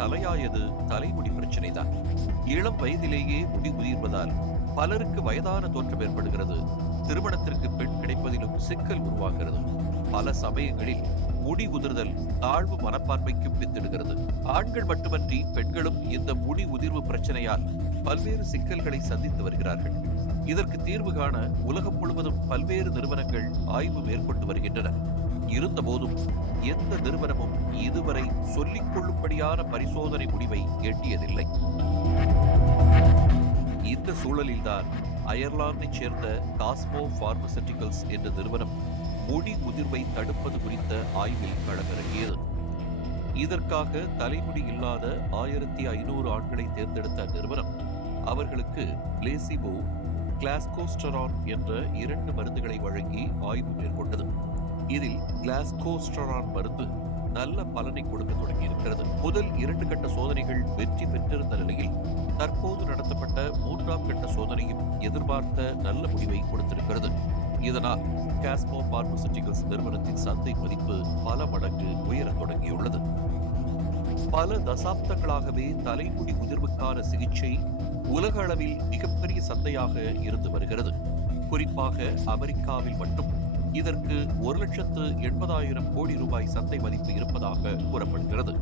தலையாயது தலைமுடி பிரச்சனைதான். இளம் வயதிலேயே முடி உதிர்வதால் பலருக்கு வயதான தோற்றம் ஏற்படுகிறது. திருமணத்திற்கு பெண் கிடைப்பதிலும் சிக்கல் உருவாகிறது. பல சமயங்களில் முடி உதிர்தல் தாழ்வு மனப்பான்மைக்கும் வித்திடுகிறது. ஆண்கள் மட்டுமன்றி பெண்களும் இந்த முடி உதிர்வு பிரச்சனையால் பல்வேறு சிக்கல்களை சந்தித்து வருகிறார்கள். இதற்கு தீர்வு காண உலகம் முழுவதும் பல்வேறு நிறுவனங்கள் ஆய்வு மேற்கொண்டு வருகின்றன. இருந்தபோதும் எந்த நிறுவனமும் இதுவரை சொல்லிக் கொள்ளும்படியான பரிசோதனை முடிவை எட்டியதில்லை. இந்த சூழலில்தான் அயர்லாந்தைச் சேர்ந்த காஸ்மோ பார்மசூட்டிகல்ஸ் என்ற நிறுவனம் முடி உதிர்வை தடுப்பது குறித்த ஆய்வில் களமிறங்கியது. இதற்காக தலைமுடி இல்லாத 1500 ஆண்களை தேர்ந்தெடுத்த நிறுவனம் அவர்களுக்கு பிளேசிபோ, கிளாஸ்கோஸ்டரான் என்ற 2 மருந்துகளை வழங்கி ஆய்வு மேற்கொண்டது. இதில் கிளாஸ்கோஸ்டரான் மருந்து நல்ல பலனை கொடுக்க தொடங்கியிருக்கிறது. முதல் 2 கட்ட சோதனைகள் வெற்றி பெற்றிருந்த நிலையில் தற்போது நடத்தப்பட்ட 3ஆம் கட்ட சோதனையும் எதிர்பார்த்த நல்ல முடிவை கொடுத்திருக்கிறது. இதனால் காஸ்மோ பார்மசூட்டிகல்ஸ் நிறுவனத்தின் சந்தை மதிப்பு பல மடங்கு உயரத் தொடங்கியுள்ளது. பல தசாப்தங்களாகவே தலைமுடி உதிர்வுக்கான சிகிச்சை உலக அளவில் மிகப்பெரிய சந்தையாக இருந்து வருகிறது. குறிப்பாக அமெரிக்காவில் மட்டும் இதற்கு 1,80,000 கோடி ரூபாய் சந்தை மதிப்பு இருப்பதாக கூறப்படுகிறது.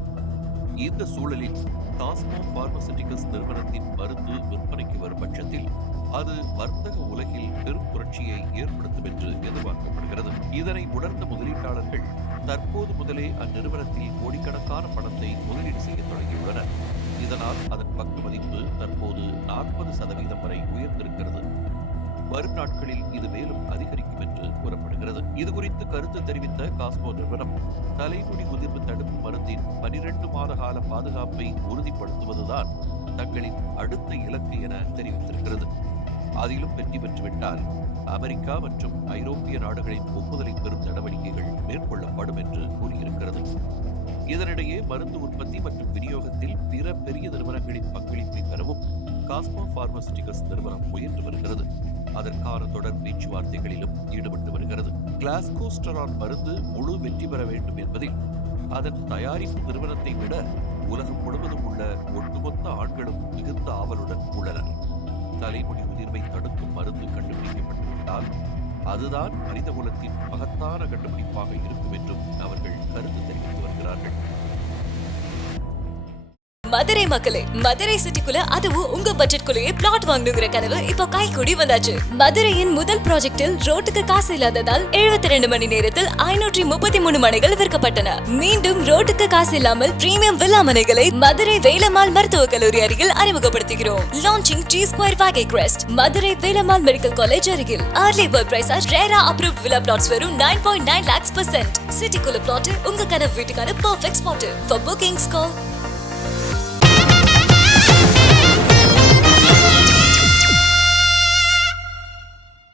இந்த சூழலில் காஸ்மோ பார்மசூட்டிகல்ஸ் நிறுவனத்தின் மருந்து விற்பனைக்கு வரும் பட்சத்தில் அது வர்த்தக உலகில் பெரும் புரட்சியை ஏற்படுத்தும் என்று எதிர்பார்க்கப்படுகிறது. இதனை உணர்ந்த முதலீட்டாளர்கள் தற்போது முதலே அந்நிறுவனத்தில் கோடிக்கணக்கான பணத்தை முதலீடு செய்ய தொடங்கியுள்ளனர். இதனால் அதன் பங்கு மதிப்பு தற்போது 40% வரை உயர்ந்திருக்கிறது. வரும் நாட்களில் இது மேலும் அதிகரிக்கும் என்று கூறப்படுகிறது. இதுகுறித்து கருத்து தெரிவித்த காஸ்மோ நிறுவனம் தலைமுடி உதிர்வு தடுப்பு மருந்தின் 12 மாத கால பாதுகாப்பை உறுதிப்படுத்துவதுதான் தங்களின் அடுத்த இலக்கு என தெரிவித்திருக்கிறது. அதிலும் வெற்றி பெற்றுவிட்டால் அமெரிக்கா மற்றும் ஐரோப்பிய நாடுகளின் ஒப்புதலை பெறும் நடவடிக்கைகள் மேற்கொள்ளப்படும் என்று கூறியிருக்கிறது. இதனிடையே மருந்து உற்பத்தி மற்றும் விநியோகத்தில் பிற பெரிய நிறுவனங்களின் பங்களிப்பை பெறவும் காஸ்மோ பார்மசூட்டிகல்ஸ் நிறுவனம் முயன்று வருகிறது. அதற்கான தொடர் பேச்சுவார்த்தைகளிலும் ஈடுபட்டு வருகிறது. கிளாஸ்கோஸ்டரான் மருந்து முழு வெற்றி பெற வேண்டும் என்பதில் அதன் தயாரிப்பு நிறுவனத்தை விட உலகம் முழுவதும் உள்ள ஒட்டுமொத்த ஆண்களும் மிகுந்த ஆவலுடன் உள்ளனர். தலைமுடி உதிர்வை தடுக்கும் மருந்து கண்டுபிடிக்கப்பட்டுவிட்டால் அதுதான் மனித குலத்தின் மகத்தான கண்டுபிடிப்பாக இருக்கும் என்றும் அவர்கள் கருத்து தெரிவித்து வருகிறார்கள். மதுரை மக்களே, மதுரை சிட்டிக்குள்ள அதுவும் உங்க பட்ஜெட்குள்ளேயே பிளாட் வாங்கணுங்கிற கனவு இப்போ கைகூடி வந்தாச்சு. மதுரையின் முதல் ப்ராஜெக்டில் ரோட்டுக்கு காசு இல்லாததால் 72 மணி நேரத்தில் 533 மனைகள் விற்கப்பட்டன. மீண்டும் ரோட்டுக்கு காசு இல்லாமல் பிரீமியம் வில்லா மனைகளை மதுரை வேலம்மாள் மருத்துவக் கல்லூரி அருகில் அறிமுகப்படுத்துகிறோம். Launching G2 Vagay Crest, Madurai Velammal medical college அருகில். Early bird price RERA approved villa plots வெறும் 9.9 lakhs %. சிட்டிக்குள்ள பிளாட் உங்க கனவு வீட்டுக்கான perfect spot. For bookings call